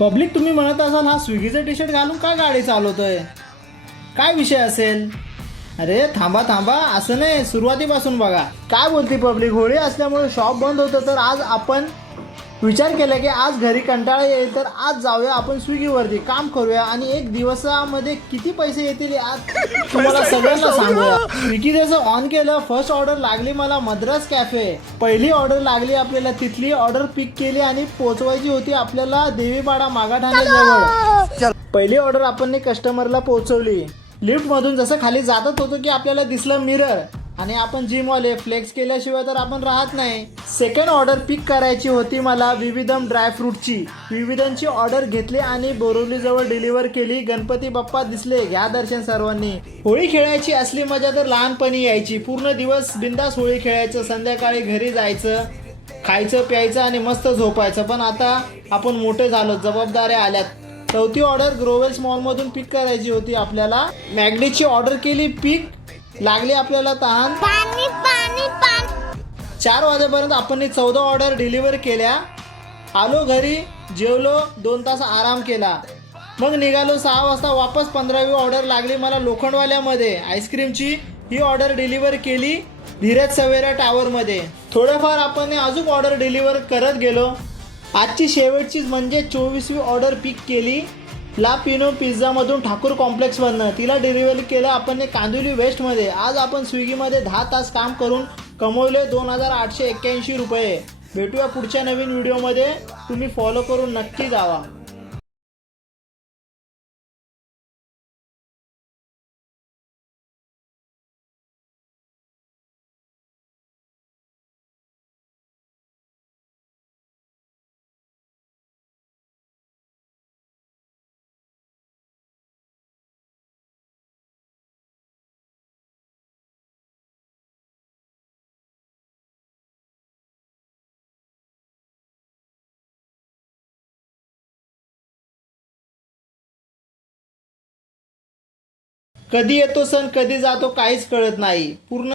Public, तुम्ही म्हणत असाल हा स्विगीचा टी शर्ट घालून का गाडी चालवतोय? काय विषय असेल? अरे थांबा थांबा, असं नाही, सुरुवातीपासून बघा. काय बोलते पब्लिक? होळी असल्यामुळे शॉप बंद होतं, तर आज आपण विचार केला की आज घरी कंटाळा येईल, तर आज जाऊया आपण स्विगीवरती काम करूया आणि एक दिवसामध्ये किती पैसे येतील आज तुम्हाला सगळ्यांना सांगूया. स्विगी जसं ऑन केलं, फर्स्ट ऑर्डर लागली मला मद्रास कॅफे. पहिली ऑर्डर लागली आपल्याला, तिथली ऑर्डर पिक केली आणि पोहोचवायची होती आपल्याला देवीपाडा मागाठाण्याजवळ. पहिली ऑर्डर आपण कस्टमरला पोहोचवली. लिफ्ट मधून जसं खाली जातच होतो की आपल्याला दिसलं मिरर, आणि आपण जिम वाले फ्लेक्स केल्याशिवाय तर आपण राहत नाही. सेकंड ऑर्डर पिक करायची होती मला विविधम ड्रायफ्रूटची. विविधमची ऑर्डर घेतली आणि बोरिवली जवळ डिलिव्हर केली. गणपती बाप्पा दिसले, घ्या दर्शन सर्वांनी. होळी खेळायची असली मजा तर लहानपणी यायची. पूर्ण दिवस बिंदास होळी खेळायचं, संध्याकाळी घरी जायचं, खायचं प्यायचं आणि मस्त झोपायचं. पण आता आपण मोठे झालो, जबाबदाऱ्या आल्यात. चौथी ऑर्डर ग्रोवेल्स मॉलमधून पिक करायची होती आपल्याला. मॅगडीची ऑर्डर केली पिक, लागली आपल्याला तहान. 4 वाजेपर्यंत आपण 14 ऑर्डर डिलिव्हर केल्या. आलो घरी, जेवलो, 2 तास आराम केला, मग निघालो 6 वाजता वापस. 15वी ऑर्डर लागली मला लोखंडवाल्यामध्ये आईस्क्रीमची. ही ऑर्डर डिलिव्हर केली धीरज सवेरा टावरमध्ये. थोडंफार आपण अजून ऑर्डर डिलिव्हर करत गेलो. आजची शेवटची म्हणजे 24वी ऑर्डर पिक केली ला पिनो पिझ्झामधून ठाकूर कॉम्प्लेक्समधनं. तिला डिलिव्हरी केलं आपण कांदिवली वेस्टमध्ये. आज आपण स्विगीमध्ये 10 तास काम करून कमवले 2881 रुपये. भेटूया पुढच्या नवीन व्हिडिओमध्ये. तुम्ही फॉलो करून नक्की जावा. कधी येतो सण, कधी जातो, काहीच कळत नाही. पूर्ण